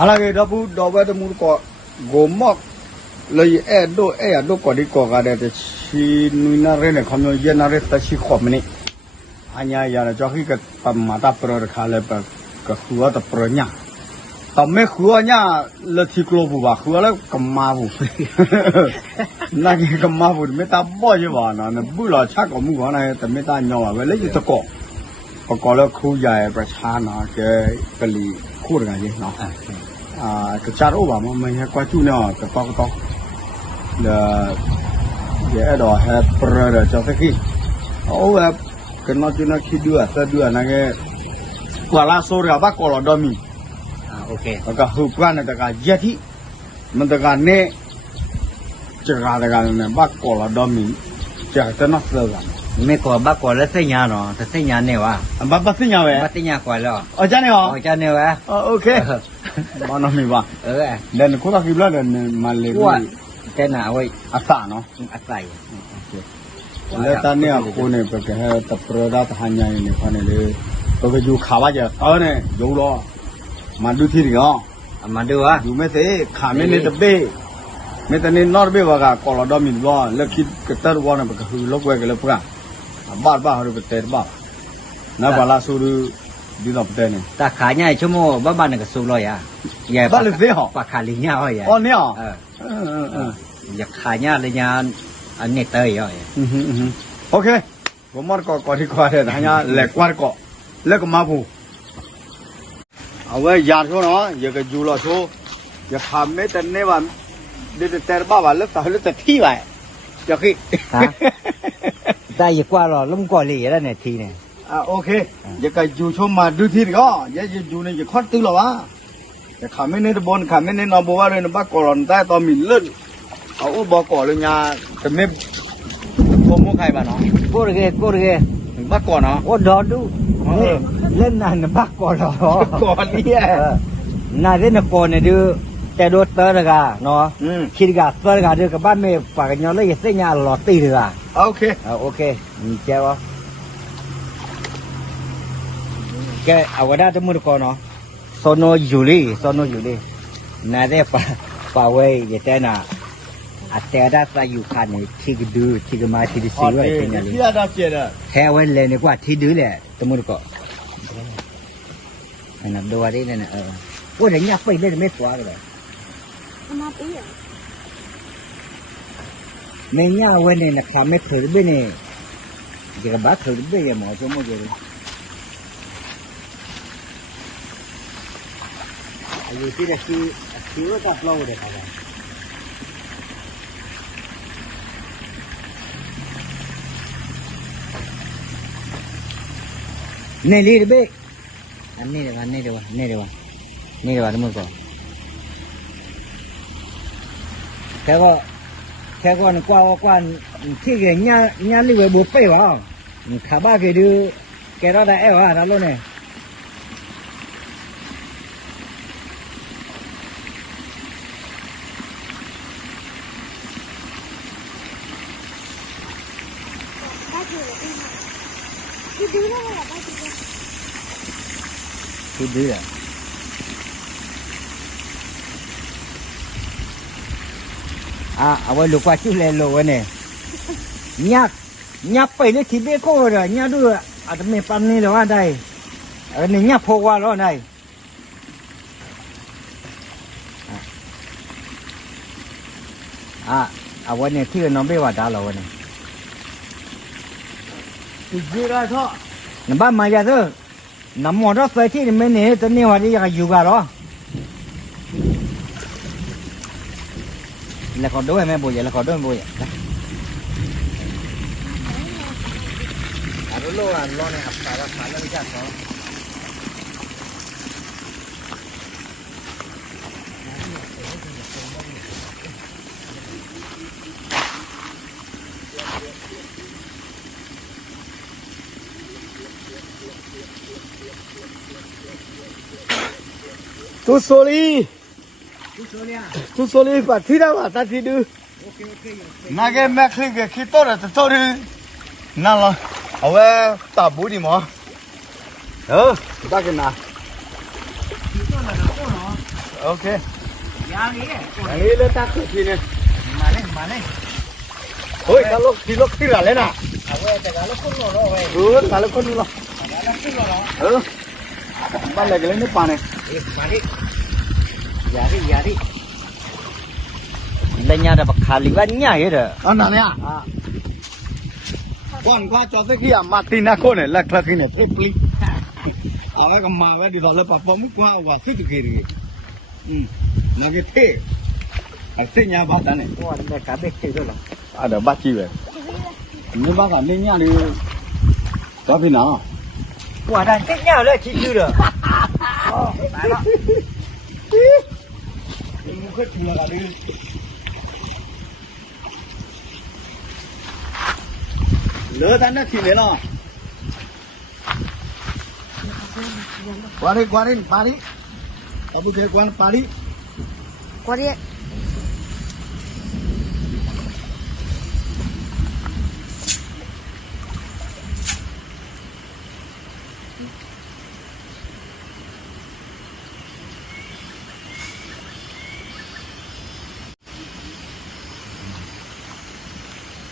ala ke da bu do ba de mu ko go mok le do ko di ko ga de chi nu na re ne kham yo ye na re ta chi khom ni anya ya la jo khi ka pam ma ta pro kha le pa ka khuwa ta pro nya ta me khuwa nya le thi klo bu ba khuwa le kam ma bu na ke kam ma bu me ta bo ye ba na ne bu la cha ko mu ba na ta me ta nyo ba be le ji ta ko le khu ya ye pra cha na ke ka li khu da ga ye no cái cha ốp vào mà mình qua chú nào cái to là dễ đỏ hết rồi cho cái khi ốp cái nó chú nó khi đưa này cái quả lá số rồi bác còn là đom mi ok cái hộp quan này cái giá trị mình cái này chỉ cái này bác còn là đom mi chỉ cái nó sờ ra mấy quả bác quả là xây nhà nó xây nhà này à bác xây nhà vậy bác xây nhà quả là ở trên này hả ở trên này à ok mà nó mi ba nên cũng là cái đó là mà lấy cái nào vậy asa nó asaเลยตอนนี้คนเนี่ยเป็นแค่ตับประดับหันยังเนี่ยคนเนี่ยตัวก็อยู่ข้าวจะเนี่ยอยู่รอมาดูที่นี่มาดูอ่ะอยู่ไม่เสียขาไม่เนี่ยตะเบ้ไม่แต่เนี่ยนอร์เบ้ว่าก็กอลดอมินว่าแล้วคิดกระตันว่าเนี่ยเป็นคือลบไว้กันเลยพวกบ้าเขาเป็นเตะบ้าน่าบาลาสูรุดีต่อเตะเนี่ยแต่ขาเนี่ยชั่วโมงบ้านเนี่ยก็สูงเลยอ่ะบ้านเลยเสียหรอปากขาลิงเนี่ยอ๋อเนี่ยอยากขาเนี่ยเลยเนี่ยอันนี้เตยอ๋อโอเคผมมอดก่อนที่ควายเนี่ยเนี่ยแหลกควายก่อแล้วก็มาผูเอาไว้ยาดเขาเนาะอย่าก็อยู่รอโชอย่าทำไม่แต่เนี่ยว่าเดี๋ยวแต่บ้าว่าแล้วแต่ที่ไว้อย่าคิดได้ยิ่งกว่าหรอลุ่มกว่าเลยแล้วเนี่ยทีเนี่ยโอเคอย่าก็อยู่ชมมาดูที่นี่ก็อย่าอยู่ในอย่าคอดตื้อหรอวะอย่าขาไม่เน้นบนขาไม่เน้นนอนบัวเลยนะบ้าก่อนใต้ตอนมินเลื่อนเอาบอกก่อนเลยเนี่ยแต่ไม่โกงใครบ้างเนาะกูเรื่องบ้าก่อนเนาะโอ้ดอดูเล่นนั่นบ้าก่อนหรอก่อนเนี่ยน่าเล่นก่อนเนี่ยดูแต่โดนเตอร์กะเนาะคิดกะเตอร์กะดูกับบ้านไม่ฝากกันย้อนเลยเส้นยาหลอดตีเลยอ่ะโอเคเจ้าวะแกเอาไว้ได้ทั้งหมดก่อนเนาะโซโนยูริน่าได้ป่าไว้ยังแต่น่ะอาแต่ได้ใส่อยู่คันเนี่ยที่กดูที่กมาที่ซื้อไว้เป็นยังไงแค่ไว้เลยเนี่ยกว่าที่ดูแหละทั้งหมดก่อนนั่นดูอะไรเนี่ยโอ้เดี๋ยวนี้ไปเล่นไม่ตัวเลยไม่เนี่ยวันนี้นะข้าไม่เคยไปเนี่ยเดี๋ยวบ้าเคยไปยังหมอชั่วโมงเดียวอยู่ที่ไหนที่ว่าจะปล่อยเลยครับนี่ลีเบ้อันนี้เดี๋ยวทั้งหมดก่อนแค่ก่อนกว่าที่เกี่ยเนี่ยลีเบ้บุปเป้วะข้าบ้าแกดูแกรอได้วะนั่นโลเนี่ยที่ดื้อเอาไว้ลูกว่าชื่อเลนโลเนี่ยยับไปเลยที่เบ้ก็เลยยับด้วยอาจจะไม่ปั๊มนี่หรอว่าได้เนี่ยยับพอว่าแล้วได้เอาไว้เนี่ยที่น้องไม่ว่าด่าเราเนี่ยจีราท่อน้ำบ้านมาจากเถอะน้ำมันรถไฟที่ไม่เนี่ยตอนนี้ว่าจะอยู่กันหรอแล้วเขาด้วยไหมบุญแล้วเขาด้วยบุญรู้รู้อ่ะรู้เนี่ยอับสารพัดเรื่องจัดเขาtu soli pa thi da ba ta thi du na ke me khli ke khi to da to du na lo awe ta bu di mo ta ke na โอเค ยาวนี้ อันนี้เลยตักขึ้นทีนึง มาเลย เฮ้ยตาลูกทีลูกที่ไหนเลยนะ เอาไว้แต่การลูกคนรอไว้ ตาลูกคนดูหรอบ้านอะไรกันเลยนี่ป่าเนี่ย มาดิอย่าดิเลยเนี่ยแต่บักขาลิวันเนี่ยเหรอ อันนั้นเนี่ยก่อนว่าจอดสักทีอ่ะมาตีนักคนเนี่ยลักลักเนี่ยเทปลีเอาไว้ก็มาไว้ดีต่อเลยป่ะผมกว่าว่าสุดกี่รีมาเกเทไอ้เสียบ้านเนี่ย ว่าแต่การเด็กเจอแล้ว อ่ะเดี๋ยวบ้าจีเว้ยนี่บ้านกันเนี่ยนี่ก็พี่น้อง ว่าแต่เด็กเนี่ยเลยชิวๆเลยตายละ มึงก็ชัวร์กันดิเลือดนั่นทีเลยเนาะกวาดปารีอาบุเกกวาดปารี Guardia.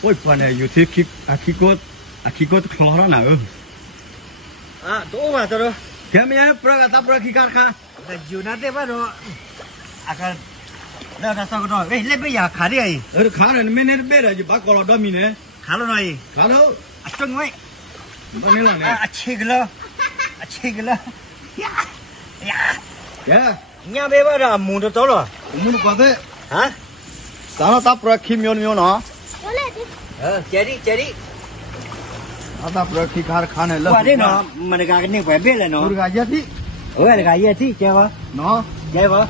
โอ้ยป่านเนี่ยอยู่ที่คิกคลอร์นะตัวมาตัว แค่ไม่ใช่ปรากฏปรากฏการค่ะ แต่อยู่นั่นได้ป่ะเนาะอาการแล้วถ้าสักหน่อยเฮ้ยเล่นไม่อยากขาดิไอ้ ขาเนี่ยไม่เน้นเบ็ดเลยบ้ากรอดมีเนี่ย ขาเราหน่อย ขาแล้ว จังไว้ ตอนนี้ล่ะเนี่ย ชิกเลยแก เนี่ยเบ้ป่ะเรามุนตัวหรอ มึงก็ได้ ฮะ สารตับปรากฏมิโนเนาะ เจดี อาตับปรากฏการขาเนี่ยแล้ว ว่าได้เนาะมันก็กันนี่ไปเบ้เลยเนาะ ดูกันยัดที่ โอ้ยอะไรกันยี่ที่เจ้าวะ เนาะ เจ้าวะ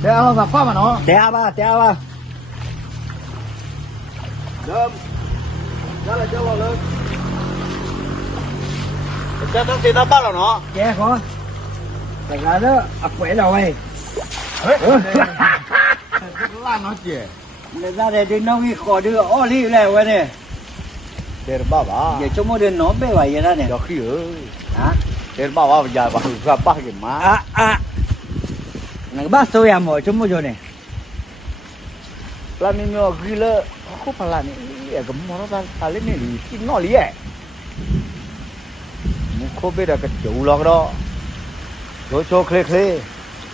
แต่เอาสับป้ามาเนาะ เจ้าป่ะ เดิมจะเลยจะต้องตีตับป้าหรอเนาะ เจ้าขอแต่การเด้ออักเวเราไว้ เฮ้ยล่าเนาะเจ๊ เลยได้เดี๋ยวน้องมีขอดื้ออ้อรีแล้ววะเนี่ย เดี๋ยวบ้าบ้า เดี๋ยวชั่วโมงเดินน้องไปไหวยังไงเนี่ย เดี๋ยวขี้เอ้ย ฮะ เดี๋ยวบ้าว่าอย่าบ้าหือครับบ้ากินมา นักบ้าโซยามหมอชั่วโมงจเนี่ย ปลาไม่มีอะไรเลยเขาพลานี่เอ๋ก็มันเราตาเล่นนี่กินน้อยเลยมึงเขาไปได้ก็จูหลอกดอกโชว์เคลี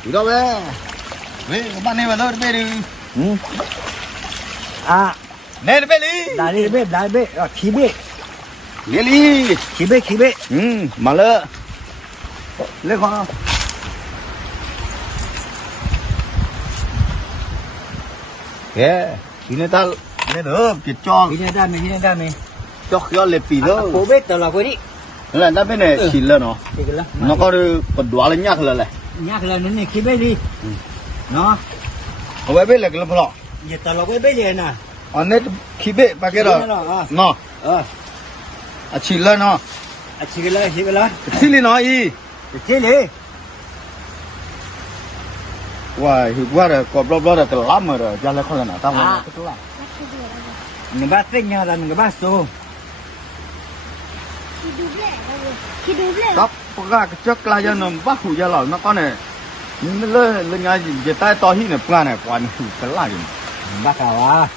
อยู่แล้วเว้ยเว้ยบ้านนี้มาเลยไปดิ เนี่ยไปเลย ได้เบ้ขี้เบ้ เลี้ยลี่ ขี้เบ้ มาเลยเล่นของแกทีนี้ตาเล่นเด้อกิจจอง ที่นี่ได้ไหม จอกยอดเลยปีเด้อ โคเบ้ตลอดคนนี้ นั่นแหละนั่นเป็นเนี่ยชิลเลยเนาะ ที่กันละ nó có còn đóa lên nhắc là này ยากเลยนั่นนี่ขี้เบ้ดิเนาะ ở bên bên là cái lọ อย่าตลอดเบ้เลยนะ ở đây khi bệ ba cái đó nó à chỉ lên nó ชิกันเลย xin đi nói y เจ๊เลย wow hiểu quá rồi có blo blo là từ lắm rồi ra lại không là nào tao mà cái chỗ nào หนึ่งบ้าเส้นยาวหนึ่งบ้าโซ cấp ra cái chất là cho nó bắt hủ ra lẩu nó con này nhưng nó lên ngay gì về tay to hít này qua này quan hủ cái lại บ้าขาวะ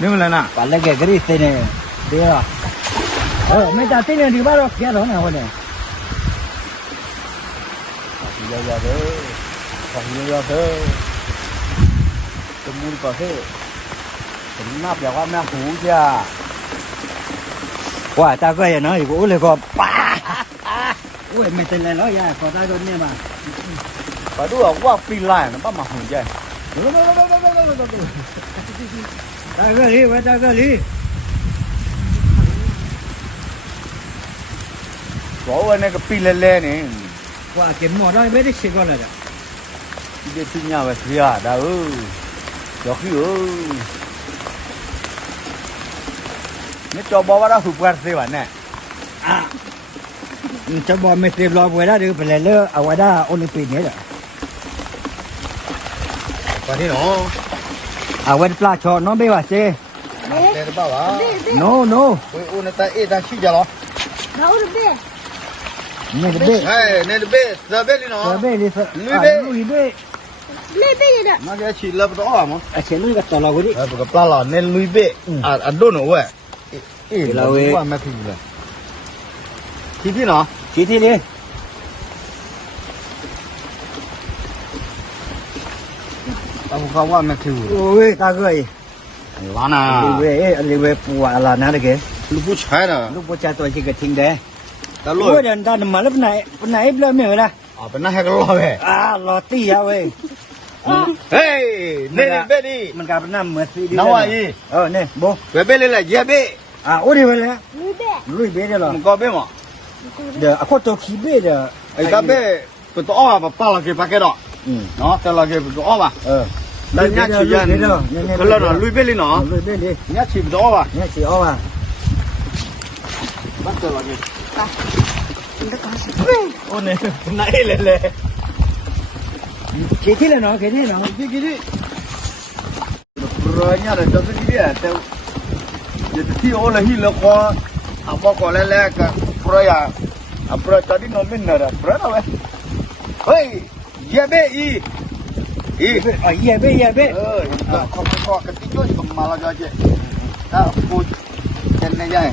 nếu mà là nào ปันเล็กก็ได้เส้นเนี่ยเดี๋ยวไม่จ่ายเส้นเนี่ยดีบ้าหรอกแค่หรอกนะคนเนี่ย giờ giờ thế còn giờ thế tôi muốn có thếผมนับอย่างว่าแม่หูจ้า ว่าตาก็อย่างน้อยกูเลยก็ป้าโอ้ยไม่เป็นไรแล้วยายขอได้โดนเนี่ยมา và đúng là qua pin lại nó bắt mà hùng chơi ตาก็รีไว้ตาก็รี có bên này cái pin lên lên này ว่าเก็บหมดได้ไม่ได้เช็คก่อนเลยจ้ะ đi pin nhà về phía đã cho khi nó cho bò vào đó hụt quạt gì vậy nè จะบอกไม่เตรียมรอไว้ได้หรือเป็นไรเลิกเอาไว้ได้โอลิมปิกเนี่ยแหละ còn thế nó เอาไว้ปลาชอนน้องไม่ว่าเซ่ thế nó bảo à no ôi ôi nó ta ê ta xí giờ nó เนี่ยเบ้ 哎，那个贝，这贝里 เสือ 喏， เบ้เลยเสือ ลุยเบ้ ลุยเบ้ 累背的，那个去了不到嘛？ อ่ะเสียลุยก็ตลอดกูดิ 哎，不个巴拉，那驴贝，都能喂，哎，老喂我没听了，听听喏， ทีที่นี่ 我没听过， โอ้ยตาเกย 完 ลุย 了， เบ้ลุยเบ้ปูอะไรนะเด็ก 路不全的， ลูกผู้ชายตัวจริงก็ทิ้งได้ 咱 โอ้ย 路 เดินตามมาแล้วไปไหนเปล่าไม่เหรอ 啊，本来还个老呗， รอตีอ่ะเว้ย 哎，那个贝里， มันกลายเป็นน้ำเหมือนซีดี 哪玩意？ เนี่ยโบ 贝贝里来，野贝， โอ้ดีไปเลย 累背， ลุยเบ้เดี๋ยวหรอ 我搞贝嘛， เดี๋ยวข้อตัวขี้เบ้เดี๋ยว 哎，咱贝不到啊，把巴拉给把给到，喏，再拉给不到吧？ 那人家去演，可乐呢，驴贝里呢， ลุยเบ้ดิ 人家去不到吧？ เนี่ยสีอ้อว่ะ 把这拉给。โอ้เนี่ยนายเลยเลย กี่ที่เลยเนาะกี่ที่เนาะ กี่รอยเนี่ยเราจะกี่เนี่ยแต่ที่โอ้ละหิละคออาบอกก่อนแล้วก็ปรายอ่ะปรายตอนนี้น้องมินน่ะปรายเอาไว้เฮ้ยเย่เบ้อี เย่เบ้ขอกันที่ช่วยส่งมาแล้วจ้ะถ้าพูดกันเนี่ยยัง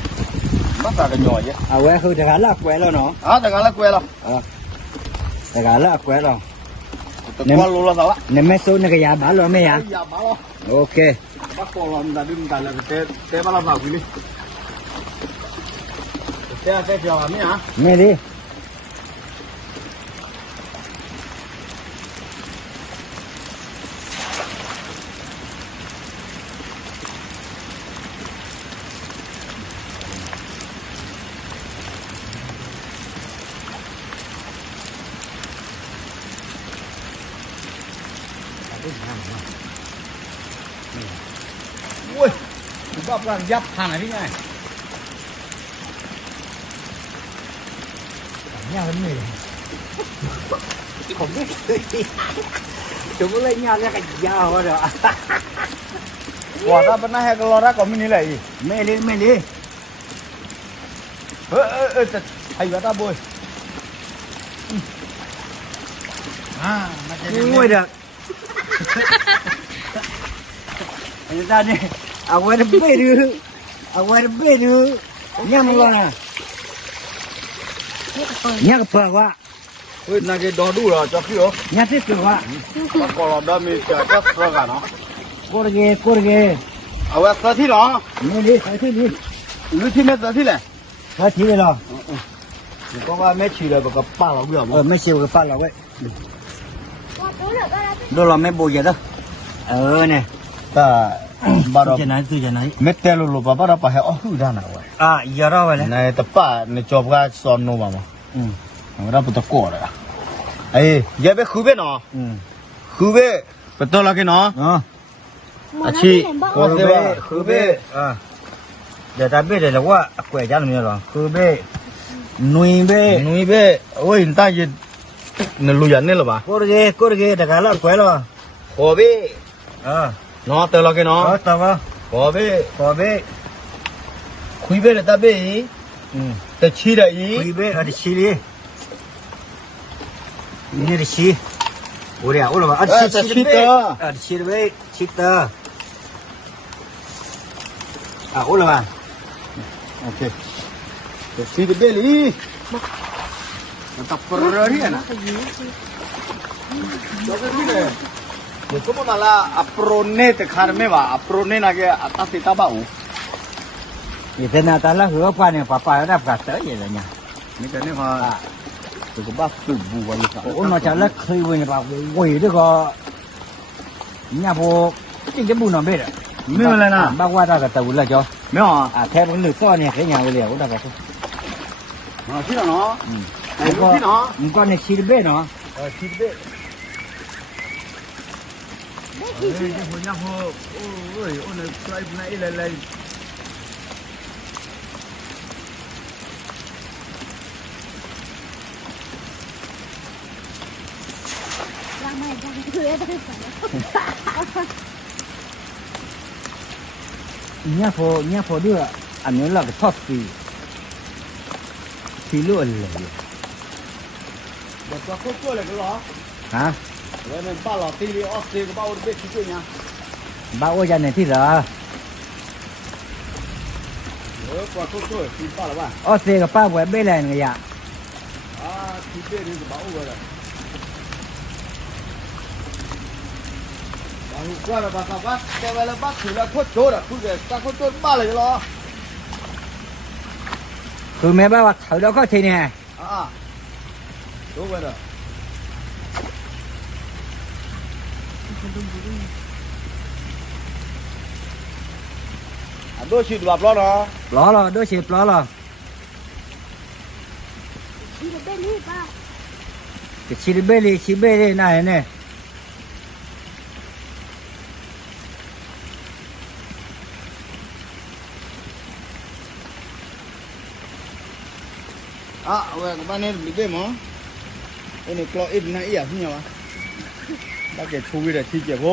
มันตากันหน่อย เอาไว้คือแต่การละแกวแล้วเนาะ แต่กันละกวยแล้ว แต่การละแกวแล้ว แต่กวนรู้แล้วสิวะ เนี่ยไม่สู้เนี่ยก็ยาบ้าหรอไม่ยา อย่าบ้าหรอ โอเค Pakola nda dim dala te bala ba gili. Te fiala mi ha. ไม่ดิUi. Bắp là giáp hàng này đi này. เนี่ยมันมีผมไม่เคยจุกเลยเนี่ยเรียกยาวเด้อ Quả ta bên này hay cái lò ra có mình đi lại. ไม่ดิ Hay quá ta bôi. À, nó chơi โอ้ยเด้อไอ้ตาเนี่ยเอาไว้เบ้ดูเนี่ยมันละเนี่ยก็เปิดว่า Ui, nó cái đó đủ rồi cho khi đó. เนี่ยที่เปิดว่า Pakola đó mình chờ chắc ra cả nó. กูเร À, vậy sao thế đó? ไม่ดิใส่ที่นี่ Lưu thi mét sao thế này? ใส่ที่เลยเหรอ Có ba mét chỉ là có ba lỗ biểu mà. ไม่เชียวกับป้าเราเว้ย 我走了过来， ดูเราไม่บูเยอะเด้อเนี่ย Ta ba đó จะไหนตู้จะไหน mét té lỗ ba ba đó phải ở hư ra nào vậy? เยอะเราไปเลย Này tập ba này chụp cái son nô mà. อืม Nó bắt đầu cổ rồi. Ê, giờ bé khử bé nó. อืม Khử bé, bắt đầu là cái nó. เนาะ 我那 chị 边包， có thế ba, khử bé. เดี๋ยวตาเบ้เดี๋ยวว่าแกว่จ้าหนุ่ยหรอคือเบ้นุยเบ้ Nuôi bé, ôi người ta gì nó lùi dần lên rồi bà. กูเรแต่การละแกว่หรอ Khổ bé, อ่า nó từ là cái nó. ต่อว่า Khổ bé, ขอเบ้ khui bé là ta bé ý, อืม ta chi là คุย ý. เบ้ดิชีลีนี่ดิชีโอ้เดี๋ยวโอ้ละว่าชีเตอโอ้ละว่า Ok. Ta chi là bé lý. Nó tập rồi đi à. Cho cái gì này. Để có một là aprone te khar me va, aprone na cái atas kita bau. นี่แต่หน้าตาละหัวป้าเนี่ยป้ารับกัดเต๋ออย่างเงี้ย Ni cái này mà tôi có bác tủ bù vào lực. โอ้มาจากละเคยเว้ยป่ะเว้ยด้วยก็เนี่ยพอจริงจะบุญนำเบ็ดอ่ะ Mẹ là nào? บ้าว่าได้ก็ตะวุ้นละจ้ะ Mẹ à? แทบมันหลุดซ้อเนี่ยแค่ยังไปเหลียวได้ก็ Nó chi là nó. มั Này นก็ chi nó. มันก็ในชีวิตเบ้เนาะ Chi bé. 没 Ê, 脾气， cái hồi nhà hồ. Ôi, ôi này xoay này lên.让妈让特别的狠， เนี่ยพอด้วยอันนี้เราก็ทอดฟรีฟรีล้วนเลย เดี๋ยวตัวโคตรเลยก็หรอ ฮะ เว้ยมันป้าหลอตีเลยออสเตรก็ป้าอุดเบ็ดที่ตัวเนี่ย บ้าโอ้ยันเนี่ยที่เหรอ ตัวโคตรตีป้าหรอวะ อ๋อเสียกับป้าแหวนไม่แรงเลยอ่ะ ที่เบ็ดนี่ก็ป้าอุดเลยบางกว่าเราบ้าสับวะแต่เวลาบ้าถือแล้วโคตรโจรพูดเลยตาโคตรโจรป้าเลยก็หรอ คือแม่บ้าว่าเขาเราก็ทีเนี่ย ดูไปเด้อดูชิดแบบร้อนเนาะ ปลอหรอด้วยชีปลอหรอ ที่จะเป็นนี่ป้า cái chi bê lì này này เว้ยบ้านนี้มีเบ้มั้งไอ้นี่กลออิดนะอีอ่ะพี่เนี่ยบ้านแกชูวิทย์ที่เจ็บโห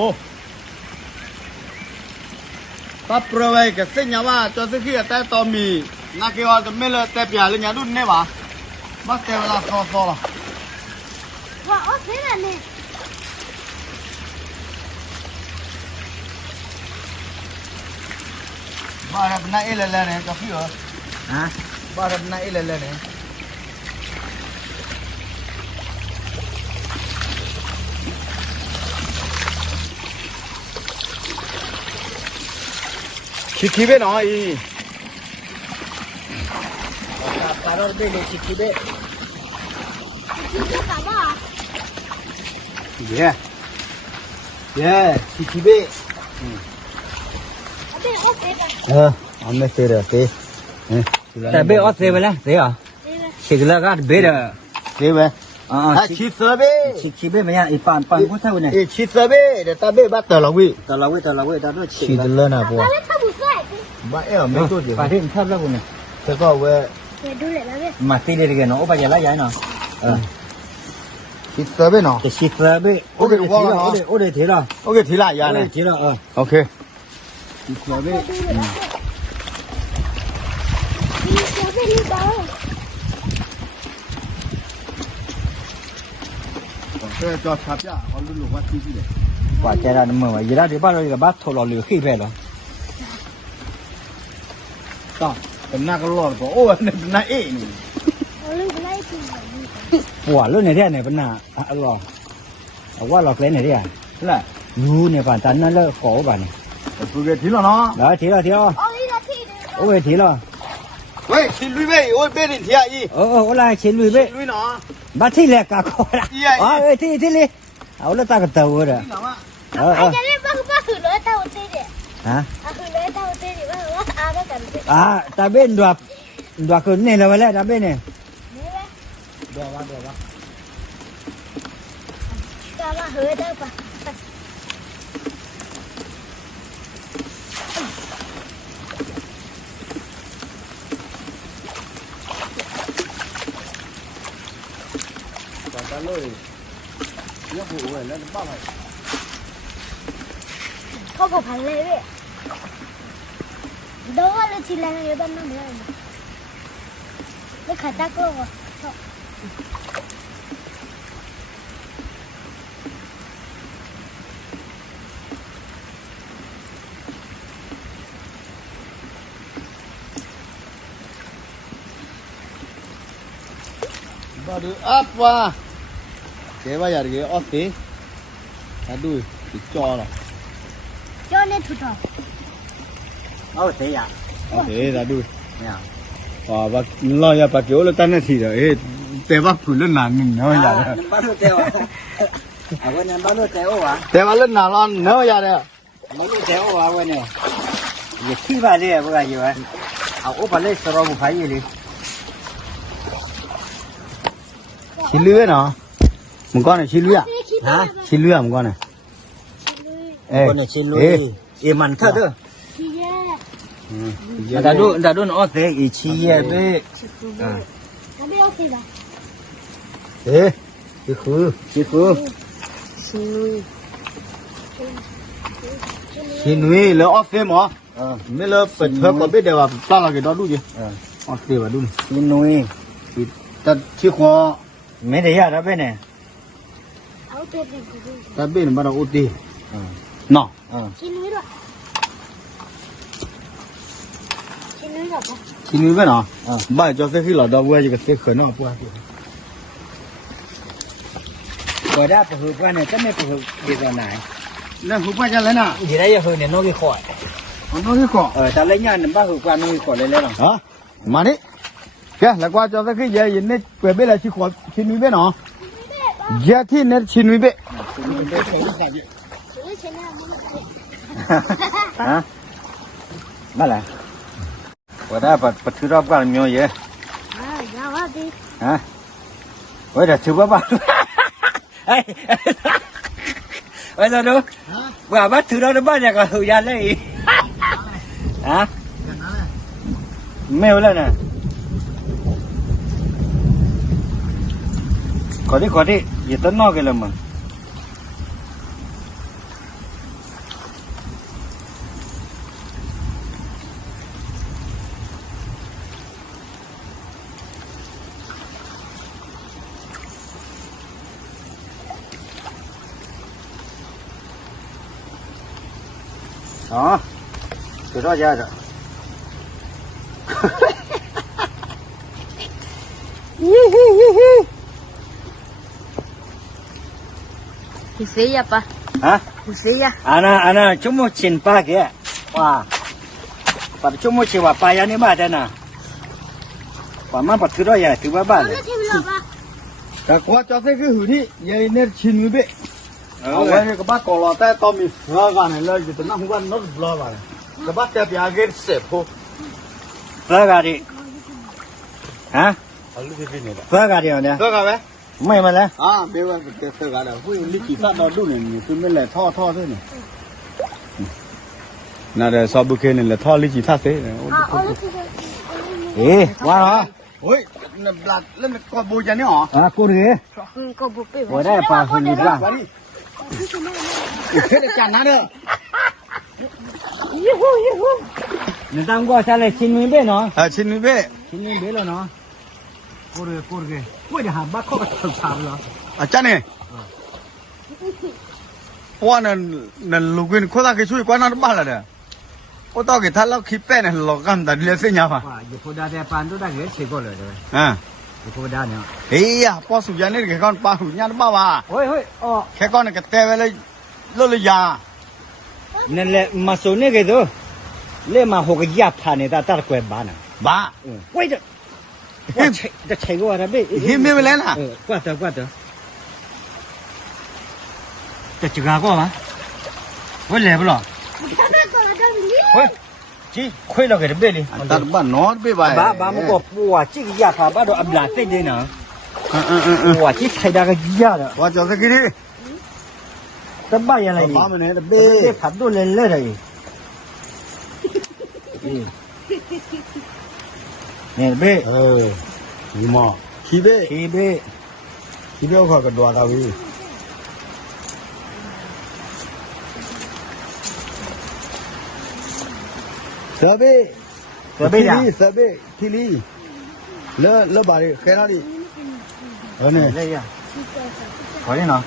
ปั๊บเราไว้กับเส้นยาวว่าจนสิ่งที่แต่ตอมีนักเกี่ยวกับเมลแต่เปียเลยเนี่ยรุ่นเนี่ยว่ะบ้านแต่เวลาซ้อละ ว่าโอ้เสียเนี่ย บ้านเราเป็นนายเอเลเนี่ยกับพี่เหรอ hả บ้านเราเป็นนายเอเลเนี่ยคิดไปหน่อย paror bê lì chi bê ที่จะกลับว่า yeah yeah คิดไป เป็นโอ้เสียกัน anh mới xí được xí tại bê ót xê vậy đấy thế à นี่เลย chỉ là cái bê đó xí vậy chi sơ bê chi bê mà nha ít pan cũng thâu này chi sơ bê để ta bê bắt tờ là quy tao là quê tao nó chỉ chi lên à ป้า bố เล่นข้าวบุษรา ba em mấy tuổi gì phải thêm thấp lắm này thế có về เดี๋ยวดูเลยแล้วเนี่ย mà xí đây cái nó bây giờ lấy giá nó chi sơ bê nó cái chi sơ bê Ok, đúng không? ô đây thế rồi ok thì lại giá này thế rồi ok chi sơ bê ดูเลยแล้วเนี่ยจะเป็นนี่ป้า thế cho sắp ya còn lúc quá chi gì đấy quả trái là mở vậy đó thì bắt đầu là bắt thổ lò lửa khi về rồi to cái na cái lò của ô này na ế này เอาลูกไล่กินแบบนี้ quả luôn này thế này vẫn là lò qua lò lên này đi à là ngu này bản thân nó lỡ khổ bản này tôi cái thí là nó đó thế rồi เอาอีละที่เดียว ô về thế rồi喂xin lui về ôi bên điện thiệt gì ô lại chiến lùi bê lui nó bắt thi lẹ cả khổ là ơi thi đi áo nó ta cái tàu rồi đi nào ạ ไอ้จะเล่นบ้างบ้างคือเลยเต้าเต้เนี่ย hả คือเลยเต้าเต้เนี่ยว่าอาบ้ากันเต้ ta bên đoạt đoạt cái này là vậy đấy ta bên này นี่ไหม đoạt vào ก็ว่าเฮ้ยได้ปะ còn ta lôi nhắc vụ rồi lên bao này เขาบอกพันเลยเว้ยโดนเลยทีแรงเลยบ้านนั่นเลยไม่ขาดตะโก้ bao đứa áp qua cái bây giờ cái ớt tí ta đuôi thì cho là เจ้าเนี่ยถูกต้อง ô thế à thế là đuôi nha và lo nhà bà kiểu là tan thì rồi té bắt phủ lên nào mình nó giờ bắt được teo à bên này bắt được teo à té bắt lên nào lo nó giờ đây mấy cái teo à bên này giờ khi vào đây bây giờ gì vậy ô bà lấy sờ một phải gì đi chi lưới nó một con này chi lưới à นี่คิด hả chi lưới một con này con này xin lui em ăn thật thôi ที่แย่ đã đun ở thế ý chí bê ชิคูเบ้แล้วไม่โอเคป่ะ ê cái khứ ชิคือ ชิลุย chi núi lỡ ớt thêm mà mấy lỡ phải thơm còn biết đều là ta là cái đó đuôi gì ớt thêm vào đuôi ชินุย thì ta chia khoa 没得呀，那边呢？ အောက်တဲ့တဲ့ကို တပင်းဘာလို့ဦးတီး 嗯 နော် 嗯， ချင်းနွေးတော့ချင်းနွေးတော့ပါ ချင်းနွေးပဲနော်ဘာကြောက်စခိလာတော့ဘွားကြီးကစိတ်ခနော်ပွားပြီ 我这不会管呢，真的不会这个难。 လဲဟိုပွားကြလဲနာ 现在也会呢，弄个快。 ဟောတော့ခော 咱来年能把会管弄个快来了。 ဟာမာနေကဲလက်ကွာကြောက်စခိရဲ့ယနေ့ပြပေးလာချီခေါ်ချင်းနွေးပဲနော်ရတိနဲ့ချင်းနွေးပဲ ဒီချင်းနဲ့မမက 啊？哪来？我这把头上挂苗叶 အာရပါသေး 啊，我这头发吧。哎，我这都，我把头上的把那个头下来。啊？没有了呢。快点，也都拿给了嘛。啊，多少钱这？ဒီစေးရပါ 啊？ ဒီစေးရ ana cuma cin pakai. Wah. Pada cuma cewa payah ni mah dana. Paman patu dah ya, tu apa ဘာ le? လို့ချင်းလို့ပါ ကကွာကြောက်စခိဟူဒီရဲ့နဲ့ချင်းနွေးပဲအဝဲကဘာကောလာတဲ့တော်မီရာကနေလဲဒီတနဟိုကနော့ဘလာပါလေကဘာတဲ့ပြာဂက်စေဖို့ Berapa di? Hah? အလူဒီနေတာ Berapa di mana? တော့ကပဲ Mai mana? အာဘေဝကတဲ့ဆကားတော့ဝိလိကိသတော့ဒုနေနေသူမလဲထောသွနေနားရစပုခဲနေလဲထောလိကိသသေး အာအော်လို့ချင်း Eh, wah. ဟိုနဘလာလက်ကဘူကြနေဟော Ah, kurang. ကိုဘုပေးပါ 我这把红你吧。 ဘာလိခဲတဲ့ကျန်နာတော့ 你当过下来新民币喏？ အချင်းနွေးပဲ 新民币了喏？kurang. 我这还把靠个头差不了。 အချနေဘွားနဲ့လူကင်းခေါ်တာကချွေးကွာနာဘာလာတဲ့我到给他老去摆呢，老干的连生呀吧。哇，以后大家搬都大概吃过了的。嗯，以后大呢？哎呀，把树叶那个看把树叶的爸爸，喂喂，哦，看看那个单位了，落了芽，那来没收那个都，来嘛好个牙盘的，打了怪把呢。爸，嗯，喂着，我切，这切个我这没，你没来了？挂着。这几个过吗？我来不了。 ဘာပဲကောလာတော့ဒီ 喂，这亏了给这背的。他把脑别吧。把我个哇，这个牙盘把都阿不拉对的呢。嗯，哇，这菜那个牙的，我叫他给你，这把眼来的，把门那个这背，盘都来的。你背，你妈，起背，提背，起背我看个多大位，设备，这背的。设备，体力，老把的开哪里？呢？来呀，快点呢。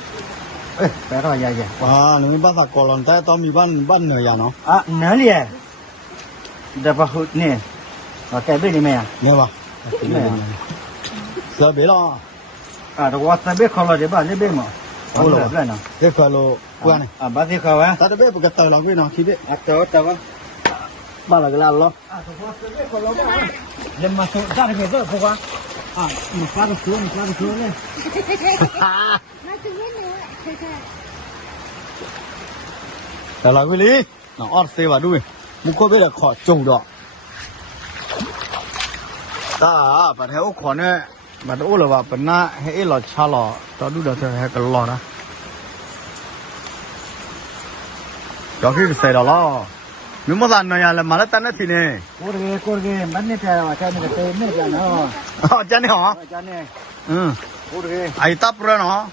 哎，白到爷爷。啊，你们把它搞烂在到米班那样喏，啊，哪里？这不好呢？啊，改背里面呀？你吧，没有。设备了，啊，这我这边考了这把这边嘛。好了，不呢。这块路关呢，啊，把这考完。他这边不给倒了贵呢，起背。啊，走。把那个拉了。啊，我这边考了吧？人嘛说，咋的给这不管？啊，你发个球呢？ မသူမင်းနဲ့ 倒了贵哩，那20吧对，木可别的考中的。大把它我考呢，把它我了吧，本来还一老吃了，到路的时候还个老呢。早去晒了了，你莫啥那样了，马上等那天呢。过个，慢点点啊，在那个对面边呢。啊，真的哈。在呢。嗯，过个，哎，大不然呢？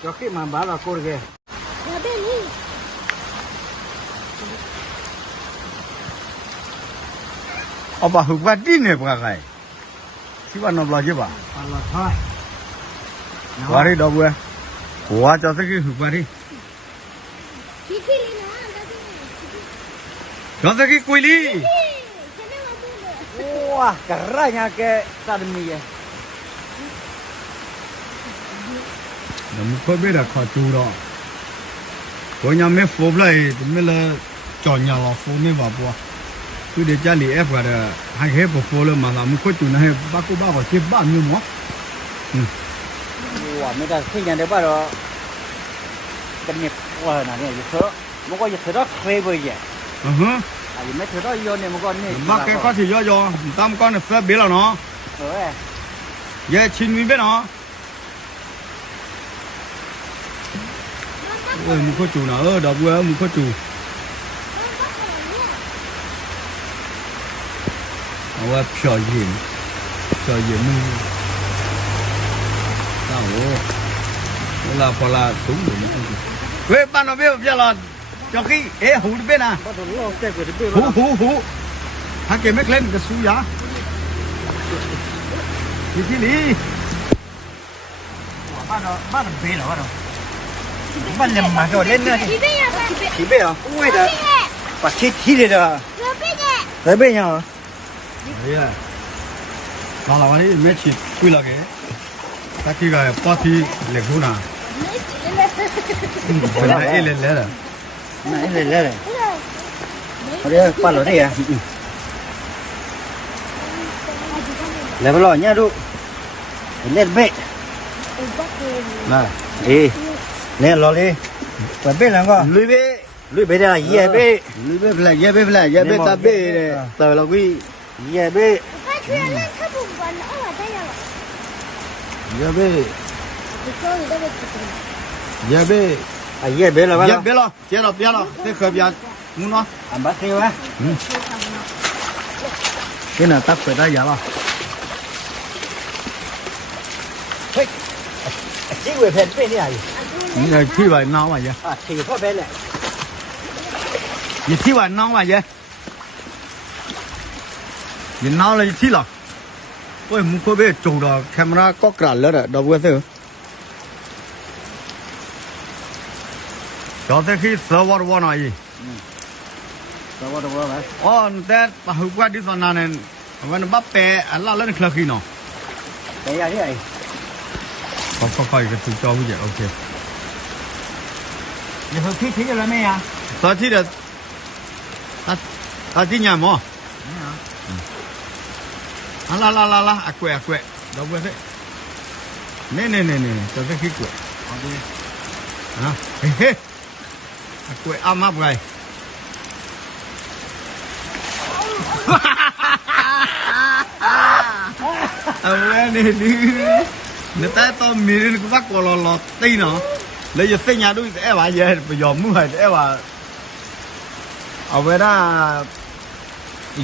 就可以慢慢了过个。 ဘာပဲနီး 哦，把后边地呢不开，希望能不着急吧？完了，快。哇哩老贵，我叫这个贵哩，皮皮里呢？叫这个贵哩。前面我做的。哇，可热呀，给啥的没耶？那么可别的靠住了，我家没扶不来，没了找人了，扶没法不。就在家里挨过的，还还不扶了嘛？咱们可住那还把个把个去把没么？哇，没得去年的把着，跟你哇那里一车，我个一车到亏不耶？嗯哼，啊，也没车到要你们个你。马给快去要要，咱们讲的分别了呢，哎，也亲密别呢。我们可住呢，大伯，我们可住。我漂移木，那我拉跑拉东的呢。喂，搬到别别了，叫给哎湖里边呢，把这老在过的别了。湖，还给没看你的树芽，你里，把这别了，把你妈给我练呢。皮皮呀，皮皮。几倍啊？为的，把提的的，这边的。这边呀。哎呀，老老的没去贵了给，他这个包体来过呢，本来来了，来，我这把老的呀，来不了，伢都来背，来，哎，来老的，把背两个，累背的，一背，也别打背的，到了贵，一背，他去那他不管了，我这样了。也别，你说你这个几也别。啊，一背了吧？别了，别了，在河边，弄了，俺把谁完？现在打回大家了。嘿，几位拍背的啊？你来踢完拿完去，啊，这个拍了。你踢完拿完去，你拿了一踢了，我们可别走了，看不到搞干了的，都不是。小的可以吃我的我那里。我来。哦，在把后关的上那呢，我那把白拉了那可以呢。哎呀，你哎。好一个就交回去 ，OK。以后可以听了没呀？咋踢的？今年么？拉，贵，都不是。那，这是很贵。好的。啊，嘿，贵阿妈不贵。你带到米人个把过了对呢，你就生伢都爱玩也不要木还爱玩，啊为了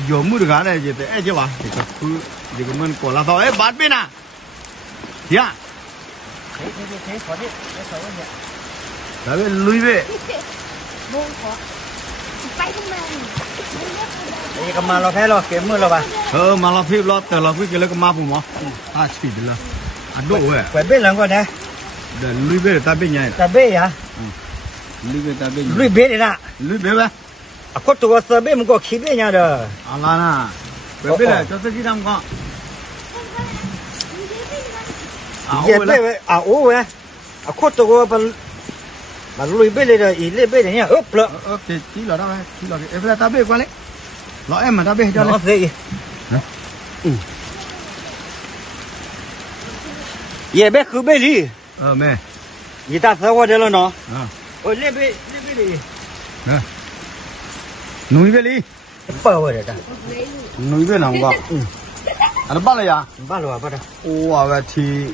有木的干呢就得爱去玩，这个门过了到哎八边呐，呀，好的，好的。那边累呗。不好，白的嘛。一个马老拍了，给木了吧？马老皮了，得了皮给那个马布嘛，啊去的了，啊多哎。快背两个呢？这累呗，大背伢。大背呀？累呗，大背。累背的啦。累呗呗。啊，我多少背么个起背伢的？啊啦啦，背背了，就是这样讲。也背呗，啊我喂，啊我多把累背来的，一累背的伢，不了。OK，记了，哎，不是大背过来，老爱嘛大背叫来。谁？也别后背里。没。一大车我这了呢。我累背里。弄一边里。不我这的。弄一边啷个？ada bala ya? Bala apa dah? Oh, awak ti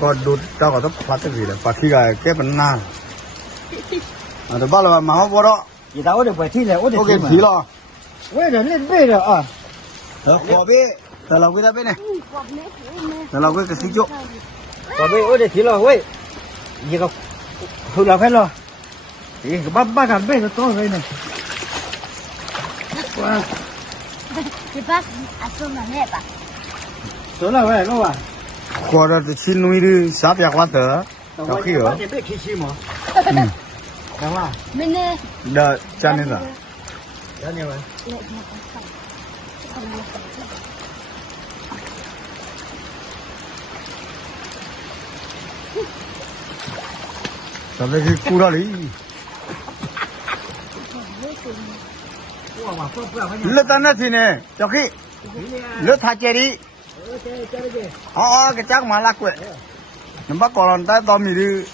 kau duduk tak kau tu pelat tu le, pakai gaya ke benar. Ada bala mah bodoh. Kita udah buat tidak, udah. Okey, tidak. Weh dah lihat beda ah. Kau be, kalau kita be ni. Kalau kita kesujuk. Kau be udah tidak, weh. Jika sudah kan lo. Bapa kan beda tu ni. Wah. Cepat, asal mana pak? Sudah weh, lo ah. 过了这去弄的下边瓜子，要去了，别提起嘛，嗯，干嘛？没呢。那家那个，要你们。咱们去顾到里，哇，那咱那天呢，要去，那他家里，个家嘛拉过，那把高人带到米的，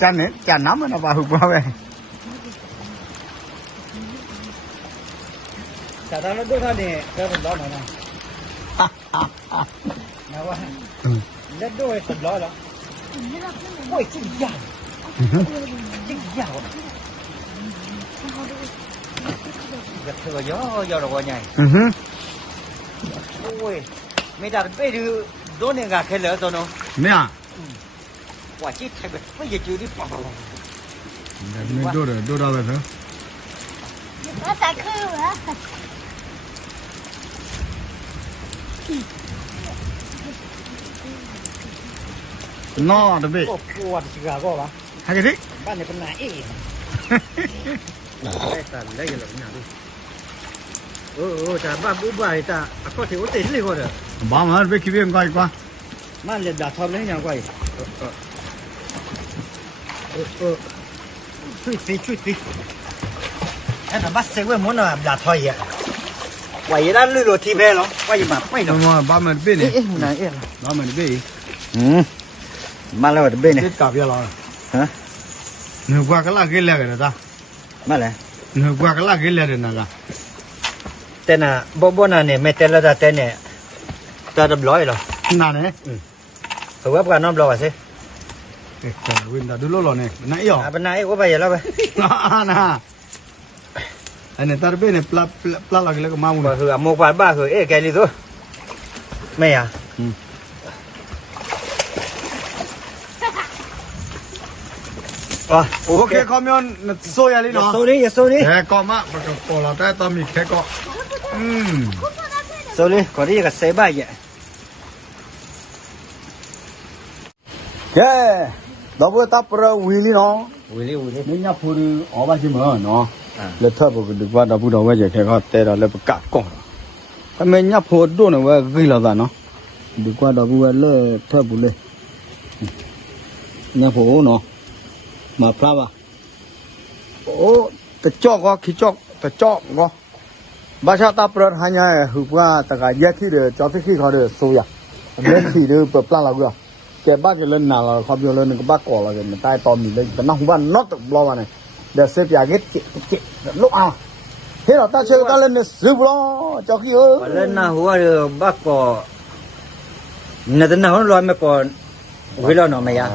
家呢，家哪么那把胡瓜呗？咋的了？多少年？这不老了呢？哈哈哈，那我，嗯，那都是老了。喂，这样，这样，这个要了我呢。嗯哼，喂，没打背着多年个开了多呢。没啊，哇，这太个不也就的棒棒。没多少个是？我打开了。那的呗，我的这个个吧，还给谁？把你不难哎。来咱来个了，你看哦，咱把不把咱，过去我带你过的，妈妈别去别挂一挂，慢点打，差不多两块。对。哎，咱把这个么呢？打错也。我一旦路提牌了，我一把背了。妈妈们别呢，难哎了。妈们别，慢了我的背呢。这搞别了，啊？你挂个哪给来个的？慢了。你挂个哪给来的那个？แต่น่ะบ่น่ะเนี่ยไม่แต่ละแต่เนี่ยตาดบลอยเหรอ 哪呢？สวับกันน้ำบลอยสิ 哎，问他都老了呢，哪有？ อ่ะเป็นนายว่าไปแล้วไป 那，哎，那他这边呢，拉了个那个马木 ก็ 了， คือหมกบาดบ้าคือแกลิตัวไม่อ่ะอ๋อโอเค OK，后面那收下来 อย่า 了 โซ。นี่อย่าโซนี่ 哎，搞嘛，不是搞了，再到米开搞。โซนี่ก่อนที่จะเซบ้าอย่า 耶，老婆打不着胃里喏， วิลี่ 人家铺的二百几门喏， อ่า 那他不的话，他不着我就开搞带了，那不干搞了。他们人家铺多呢，我给了咱喏，的话他不那他不嘞，人家铺喏，马普拉吧。哦，这叫个去叫，这叫个。巴沙打不着他家后边这个也去的，叫他去他的收呀，没去的不plan了个。แกบ้าแกเล่นนาเราเขาเบี้ยเล่นก็บ้าก่อเรากันใต้ตอมนี่เลยแต่น้องบ้านนอตบล้อมาเนี่ยเดี๋ยวเสียบยาเก็ตเจ็บลุกเอาเฮ้ยเราตาเชื่อตาเล่นเนี่ยซื้อบล้อเจ้าขี้เออ เล่นน่ะหัวเรือบ้าก่อเนี่ยแต่น่ะหัวลอยไม่ก่อนวิลล์เนาะไม่ยา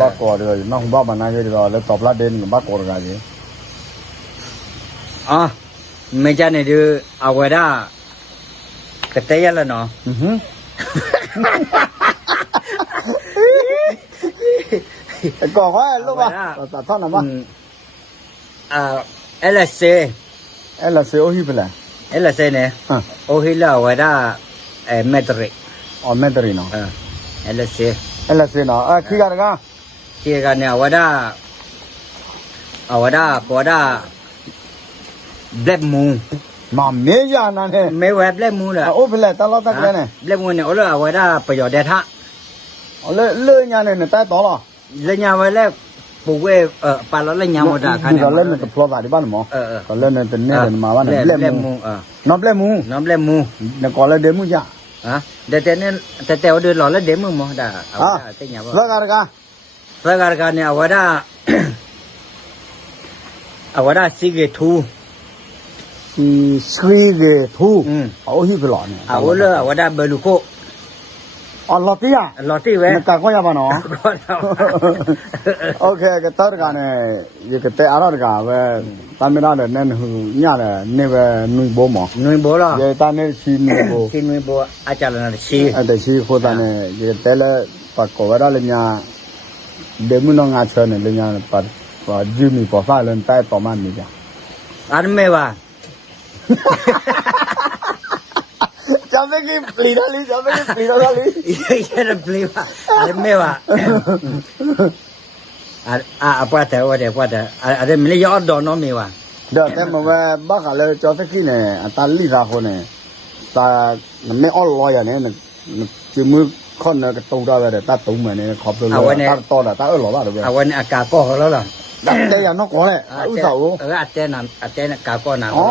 บ้าก่อเลยน้องบ้ามันน่าจะดีแล้วตอบละเด่นบ้าก่อกันเลย อ๋อไม่จ้าเนี่ยดูเอาไว้ได้กระเตยแล้วเนาะ ไอ้ก่อเขาไอ้ลูกอ่ะตัดท่อนหน่อยมั้ง LSC ไอ้ละเสียวหิบเลย LSC เนี่ยโอฮิลาไว้ได้เมตริ อ๋อแม่ตรีเนาะ LSC ไอ้ละเสียเนาะขี้กันกัน ที่กันเนี่ยไว้ได้เอาไว้ได้ปวดได้แบล็กมู มาเมียนั่นเนี่ย ไม่แวบแบล็กมูเลย โอ้เป็นไรตลอดตะกันเนี่ย แบล็กมูเนี่ยเอาเลยเอาไว้ได้ประโยชน์เด็ดฮะ เอาเลยงานเนี่ยใต้ต่อหรอ เล่นยาไว้แล้วปลูกไว้ปลาแล้วเล่นยาหมดอ่ะคันเนี่ย ก็เล่นเนี่ยพลอดอะไรบ้างหมอก็เล่นเนี่ยเป็นเนี่ยมาว่าเนี่ยเล่มมูน้ำเล่มมู น้ำเล่มมู เนี่ยก็เล่นเดมูจ้ะ ฮะเดี๋ยวเนี่ยแต่ว่าเดือดร้อนแล้วเดี๋ยวมึงมั้งได้เอาได้เต็งยาบ่ แล้วกันกัน Sekarang ni awada awada sige tu. ซีเกทูเอาหิบหล่อเนี่ย Awala awada beluko. อ๋อลอตี้อ่ะ Loti we. กะก็ยาบ้านเนาะโอเคก็ตัดกันเนี่ยยี่ก็แต่อารกะเว้ตามไม่ได้เนี่ยหูญาเนี่ยเนี่ยเว้นุยบ่หมอ Nui bola. ยี่ตาเนี่ยชีนุยบ่ Si nui bo acara na si. แต่ชีโคตาเนี่ยยี่แต่ละปะก็ว่าเลยญาเดมุนงาเชเนี่ยเลยญาปะว่าจิมีปอฟ้าเล่นใต้ต่อมันนี่จ้ะ Arme wa. จะไม่กินปลีดอะไรจะไม่กินปลีดอะไร Iya beli pak. Ada mewah. Apa ada? Ada milik order no mewah. เดี๋ยวแต่มาว่าบ้ากันเลยจอสักทีเนี่ยตาลีราคนเนี่ยตาไม่อ้อลอยอย่างนี้เนี่ยจืมือคนเนี่ยก็ตูได้เลยตาตูเหมือนเนี่ยขอบเลยตาโตแต่ตาหล่อบ้าเลย Awan agak kok lah. แต่อย่างนอกก่อนเลยอุ้ยเสา ada agak kok nak. อ๋อ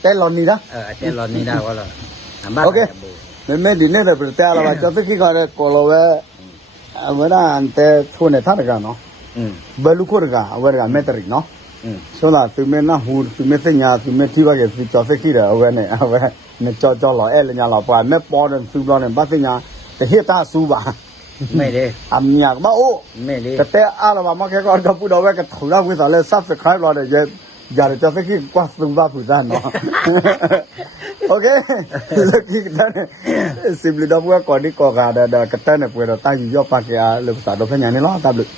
แต่หล่อนี่นะ Ada lo ni dah kalau. Nampak. โอเคไม่ดีเนี่ยแต่แต่ละว่าจอสักทีก็เลยก็เราว่าเวลาอันแต่ช่วงเนี่ยท่านกันเนาะเบลูคุรกาเวลาเมตริกเนาะဆိုတော့သူမင်းနာဟူသူမင်းစညာသူမင်းထိပါကသူကြောက်စက်ခိတယ်အဝဲနဲ့အဝဲနဲ့ကြောက်လာအဲ့လညာလာပွားမဲ့ပေါ်တယ်သူတော့နဲ့ဘာစညာတဟိတာစူပါ Mele. အမြတ်မအိုး Mele. တဲ့အားလာမခဲကောကပူတော့ဝဲကထူလာဝိသလဲ subscribe လာတယ်ရကြတယ်ကြောက်စက်ခိကွာစူပါပူဇာနော် Okay လက်ခိတဲ့ simply တော့ဘွားကော်ဒီကောကတဲ့ကတဲ့နဲ့ပွေတော့တာယူရောက်ပါကလို့စာတော့ဖညာနေလားတပ်လို့